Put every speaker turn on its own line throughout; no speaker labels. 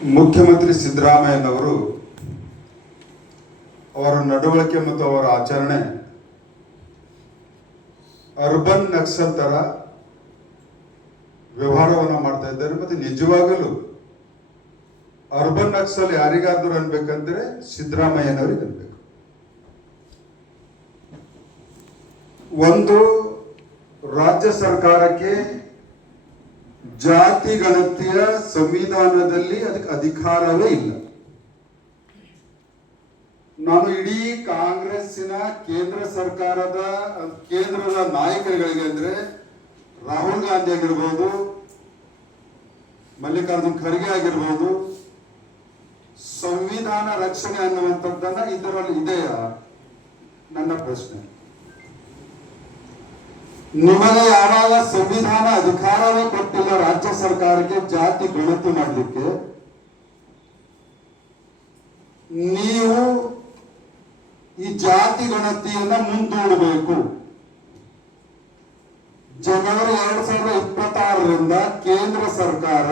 ಮುಖ್ಯಮಂತ್ರಿ ಸಿದ್ದರಾಮಯ್ಯನವರು ಅವರ ನಡವಳಿಕೆ ಮತ್ತು ಅವರ ಆಚರಣೆ ಅರ್ಬನ್ ನಕ್ಸಲ್ ತರ ವ್ಯವಹಾರವನ್ನು ಮಾಡ್ತಾ ಇದ್ದಾರೆ. ಮತ್ತೆ ನಿಜವಾಗಲೂ ಅರ್ಬನ್ ನಕ್ಸಲ್ ಯಾರಿಗಾದರೂ ಅನ್ಬೇಕಂದ್ರೆ ಸಿದ್ದರಾಮಯ್ಯನವರಿಗೆ ಅನ್ಬೇಕು. ಒಂದು ರಾಜ್ಯ ಸರ್ಕಾರಕ್ಕೆ ಜಾತಿ ಗಣತಿಯ ಸಂವಿಧಾನದಲ್ಲಿ ಅದಕ್ಕೆ ಅಧಿಕಾರವೇ ಇಲ್ಲ. ನಾನು ಇಡೀ ಕಾಂಗ್ರೆಸ್ಸಿನ ಕೇಂದ್ರ ಸರ್ಕಾರದ, ಕೇಂದ್ರದ ನಾಯಕರುಗಳಿಗೆ ಅಂದ್ರೆ ರಾಹುಲ್ ಗಾಂಧಿ ಆಗಿರ್ಬೋದು, ಮಲ್ಲಿಕಾರ್ಜುನ್ ಖರ್ಗೆ ಆಗಿರ್ಬೋದು, ಸಂವಿಧಾನ ರಕ್ಷಣೆ ಅನ್ನುವಂಥದ್ದನ್ನ ಇದರಲ್ಲಿ ಇದೆಯಾ? ನನ್ನ ಪ್ರಶ್ನೆ. ನಿಮಗೆ ಯಾವಾಗ ಸಂವಿಧಾನ ಅಧಿಕಾರವೇ ಕೊಟ್ಟಿಲ್ಲ? ರಾಜ್ಯ ಸರ್ಕಾರಕ್ಕೆ ಜಾತಿ ಗಣತಿ ಮಾಡಲಿಕ್ಕೆ ನೀವು ಈ ಜಾತಿ ಗಣತಿಯನ್ನ ಮುಂದೂಡಬೇಕು. ಜನವರಿ ಎರಡ್ ಸಾವಿರದ ಇಪ್ಪತ್ತಾರರಿಂದ ಕೇಂದ್ರ ಸರ್ಕಾರ,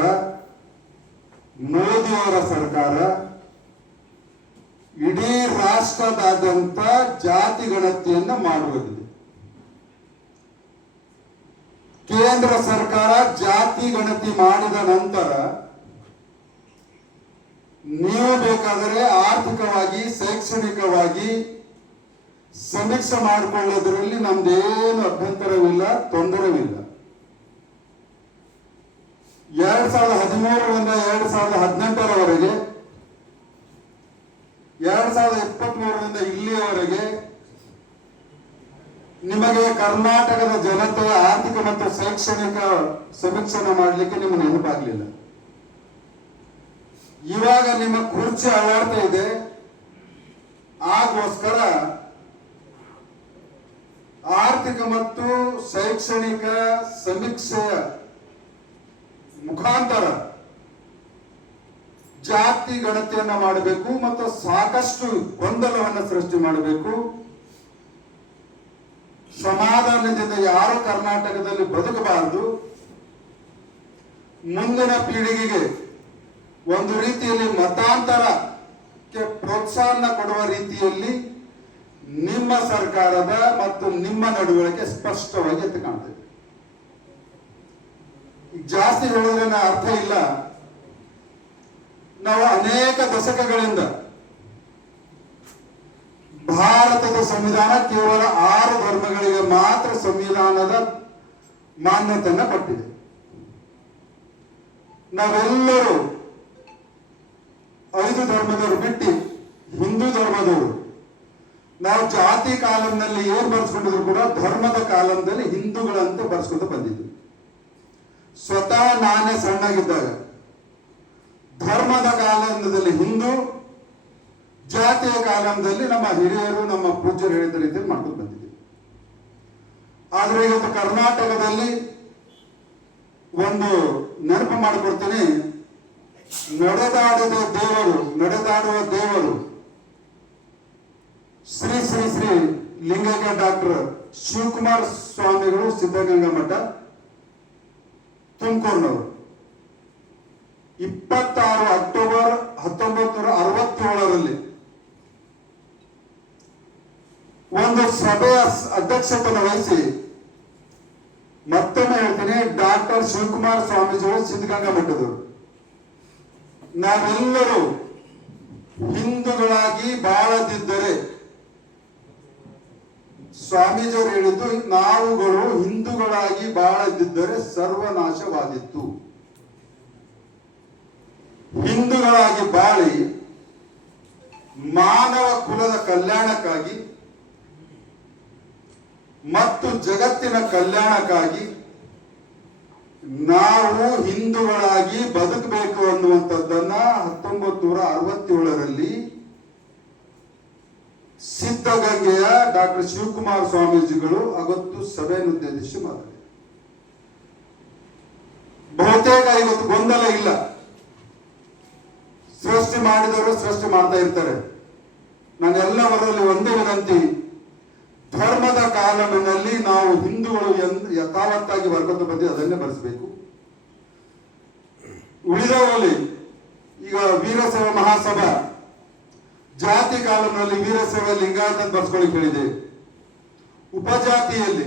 ಮೋದಿಯವರ ಸರ್ಕಾರ ಇಡೀ ರಾಷ್ಟ್ರದಾದ್ಯಂತ ಜಾತಿ ಗಣತಿಯನ್ನ ಮಾಡುವುದಿದೆ ಕೇಂದ್ರ ಸರ್ಕಾರ ಜಾತಿ ಗಣತಿ ಮಾಡಿದ ನಂತರ ನೀವು ಬೇಕಾದರೆ ಆರ್ಥಿಕವಾಗಿ, ಶೈಕ್ಷಣಿಕವಾಗಿ ಸಮೀಕ್ಷೆ ಮಾಡಿಕೊಳ್ಳೋದ್ರಲ್ಲಿ ನಮ್ದೇನು ಅಭ್ಯಂತರವಿಲ್ಲ, ತೊಂದರೆವಿಲ್ಲ. ಎರಡ್ ಸಾವಿರದ ಹದಿಮೂರರಿಂದ ಎರಡ್ ಸಾವಿರದ ಹದಿನೆಂಟರವರೆಗೆ, ಎರಡ್ ಸಾವಿರದ ಇಪ್ಪತ್ತ್ ನಿಮಗೆ ಕರ್ನಾಟಕದ ಜನತೆಯ ಆರ್ಥಿಕ ಮತ್ತು ಶೈಕ್ಷಣಿಕ ಸಮೀಕ್ಷೆನ ಮಾಡಲಿಕ್ಕೆ ನಿಮ್ಗೆ ನೆನಪಾಗ್ಲಿಲ್ಲ. ಇವಾಗ ನಿಮ್ಮ ಕುರ್ಚಿ ಅಳಾಡ್ತಾ ಇದೆ. ಆಗೋಸ್ಕರ ಆರ್ಥಿಕ ಮತ್ತು ಶೈಕ್ಷಣಿಕ ಸಮೀಕ್ಷೆಯ ಮುಖಾಂತರ ಜಾತಿ ಗಣತಿಯನ್ನ ಮಾಡಬೇಕು ಮತ್ತು ಸಾಕಷ್ಟು ಗೊಂದಲವನ್ನು ಸೃಷ್ಟಿ ಮಾಡಬೇಕು. ಸಮಾಧಾನದಿಂದ ಯಾರು ಕರ್ನಾಟಕದಲ್ಲಿ ಬದುಕಬಾರದು, ಮುಂದಿನ ಪೀಳಿಗೆಗೆ ಒಂದು ರೀತಿಯಲ್ಲಿ ಮತಾಂತರಕ್ಕೆ ಪ್ರೋತ್ಸಾಹನ ಕೊಡುವ ರೀತಿಯಲ್ಲಿ ನಿಮ್ಮ ಸರ್ಕಾರದ ಮತ್ತು ನಿಮ್ಮ ನಡವಳಿಕೆ ಸ್ಪಷ್ಟವಾಗಿ ಎದ್ದು ಕಾಣ್ತದೆ. ಜಾಸ್ತಿ ಹೇಳೋದ್ರೇನ ಅರ್ಥ ಇಲ್ಲ. ನಾವು ಅನೇಕ ದಶಕಗಳಿಂದ ಭಾರತದ ಸಂವಿಧಾನ ಕೇವಲ ಆರು ಧರ್ಮಗಳಿಗೆ ಮಾತ್ರ ಸಂವಿಧಾನದ ಮಾನ್ಯತೆಯನ್ನ ಕೊಟ್ಟಿದೆ. ನಾವೆಲ್ಲರೂ ಐದು ಧರ್ಮದವರು ಬಿಟ್ಟು ಹಿಂದೂ ಧರ್ಮದವರು. ನಾವು ಜಾತಿ ಕಾಲಂನಲ್ಲಿ ಏನ್ ಬರ್ಸ್ಕೊಂಡಿದ್ರು ಕೂಡ ಧರ್ಮದ ಕಾಲಂದಲ್ಲಿ ಹಿಂದೂಗಳಂತೆ ಬರ್ಸ್ಕೊಂಡು ಬಂದಿದ್ವಿ. ಸ್ವತಃ ನಾನೇ ಸಣ್ಣಗಿದ್ದಾಗ ಧರ್ಮದ ಕಾಲಂದದಲ್ಲಿ ಹಿಂದೂ ಜಾತಿಯ ಕಾಲದಲ್ಲಿ ನಮ್ಮ ಹಿರಿಯರು, ನಮ್ಮ ಪೂಜ್ಯರು ಹೇಳಿದ ರೀತಿಯಲ್ಲಿ ಮಾಡ್ಕೊಂಡು ಬಂದಿದ್ದೀವಿ. ಆದರೆ ಇವತ್ತು ಕರ್ನಾಟಕದಲ್ಲಿ ಒಂದು ನೆನಪು ಮಾಡಿಕೊಡ್ತೀನಿ. ನಡೆದಾಡಿದ ದೇವರು, ನಡೆದಾಡುವ ದೇವರು ಶ್ರೀ ಶ್ರೀ ಶ್ರೀ ಲಿಂಗೈಕ್ಯ ಡಾಕ್ಟರ್ ಶಿವಕುಮಾರ್ ಸ್ವಾಮಿಗಳು ಸಿದ್ಧಗಂಗಾ ಮಠ, ತುಮಕೂರಿನವರು. ಇಪ್ಪತ್ತಾರು ಅಕ್ಟೋಬರ್ ಹತ್ತೊಂಬತ್ತು ನೂರ ಅರವತ್ತೇಳರಲ್ಲಿ ಒಂದು ಸಭೆಯ ಅಧ್ಯಕ್ಷತೆಯನ್ನು ವಹಿಸಿ ಮತ್ತೊಮ್ಮೆ ಹೇಳ್ತೀನಿ, ಡಾಕ್ಟರ್ ಶಿವಕುಮಾರ್ ಸ್ವಾಮೀಜಿಗಳು ಸಿದ್ಧಗಂಗಾ ಮಠದವರು ನಾವೆಲ್ಲರೂ ಹಿಂದೂಗಳಾಗಿ ಬಾಳದಿದ್ದರೆ, ಸ್ವಾಮೀಜಿಯವರು ಹೇಳಿದ್ದು, ನಾವುಗಳು ಹಿಂದೂಗಳಾಗಿ ಬಾಳದಿದ್ದರೆ ಸರ್ವನಾಶವಾದಿತ್ತು ಹಿಂದೂಗಳಾಗಿ ಬಾಳಿ ಮಾನವ ಕುಲದ ಕಲ್ಯಾಣಕ್ಕಾಗಿ ಮತ್ತು ಜಗತ್ತಿನ ಕಲ್ಯಾಣಕ್ಕಾಗಿ ನಾವು ಹಿಂದೂಗಳಾಗಿ ಬದುಕಬೇಕು ಅನ್ನುವಂಥದ್ದನ್ನ ಹತ್ತೊಂಬತ್ತು ನೂರ ಅರವತ್ತೇಳರಲ್ಲಿ ಸಿದ್ಧಗಂಗೆಯ ಡಾಕ್ಟರ್ ಶಿವಕುಮಾರ ಸ್ವಾಮೀಜಿಗಳು ಅವತ್ತು ಸಭೆಯನ್ನು ಉದ್ದೇಶಿಸಿ ಮಾತಾಡಿದರು. ಬಹುತೇಕ ಇವತ್ತು ಗೊಂದಲ ಇಲ್ಲ. ಸೃಷ್ಟಿ ಮಾಡಿದವರು ಸೃಷ್ಟಿ ಮಾಡ್ತಾ ಇರ್ತಾರೆ. ನಾನು ಎಲ್ಲವರಲ್ಲಿ ಒಂದೇ ವಿನಂತಿ. ಧರ್ಮದ ಕಾನೂನಿನಲ್ಲಿ ನಾವು ಹಿಂದೂಗಳು ಯಥಾವತ್ತಾಗಿ ಬರ್ಕೊಂಡು ಬಗ್ಗೆ ಅದನ್ನೇ ಬರೆಸಬೇಕು. ಉಳಿದವರಲ್ಲಿ ಈಗ ವೀರಶೈವ ಮಹಾಸಭಾ, ಜಾತಿ ಕಾಲಮಿನಲ್ಲಿ ವೀರಸಭೆ ಲಿಂಗಾಯತ ಬರ್ಸ್ಕೊಳ್ಳಿಕ್ಕೆ ಹೇಳಿದೆ. ಉಪಜಾತಿಯಲ್ಲಿ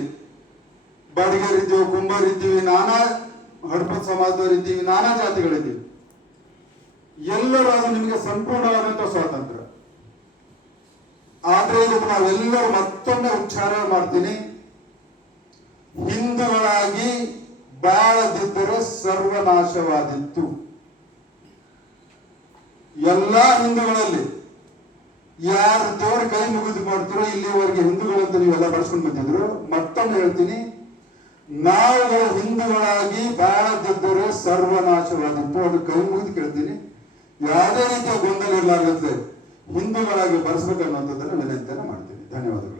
ಬಾಡಿಗೆರಿದ್ದೀವಿ ಕುಂಬರಿದ್ದೀವಿ ನಾನಾ ಹಡಪ ಸಮಾಜದವರಿದ್ದೀವಿ ನಾನಾ ಜಾತಿಗಳಿದ್ದೀವಿ. ಎಲ್ಲರೂ ಅದು ನಿಮಗೆ ಸಂಪೂರ್ಣವಾದಂತ ಸ್ವಾತಂತ್ರ್ಯ. ಆದ್ರೆ ನಾವೆಲ್ಲರೂ ಮತ್ತೊಮ್ಮೆ ಉಚ್ಚಾರ ಮಾಡ್ತೀನಿ. ಹಿಂದೂಗಳಾಗಿ ಬಾಳದಿದ್ದರೆ ಸರ್ವನಾಶವಾದಿತ್ತು ಎಲ್ಲ ಹಿಂದೂಗಳಲ್ಲಿ ಯಾರು ದೇವರ ಕೈ ಮುಗಿದು ಮಾಡ್ತಾರೋ ಇಲ್ಲಿವರೆಗೆ ಹಿಂದೂಗಳಂತ ನೀವೆಲ್ಲ ಬಳಸ್ಕೊಂಡು ಬಂದಿದ್ರು. ಮತ್ತೊಮ್ಮೆ ಹೇಳ್ತೀನಿ ನಾವು ಹಿಂದೂಗಳಾಗಿ ಬಾಳದಿದ್ದರೆ ಸರ್ವನಾಶವಾದಿತ್ತು ಅದು ಕೈ ಮುಗಿದು ಕೇಳ್ತೀನಿ. ಯಾವುದೇ ರೀತಿಯ ಗೊಂದಲ ಇರಲಾಗುತ್ತೆ ಹಿಂದೂಗಳಾಗಿ ಬಳಸ್ಬೇಕನ್ನುವಂಥದ್ದನ್ನು ವಿನಂತಿಯನ್ನು ಮಾಡ್ತೀನಿ. ಧನ್ಯವಾದಗಳು.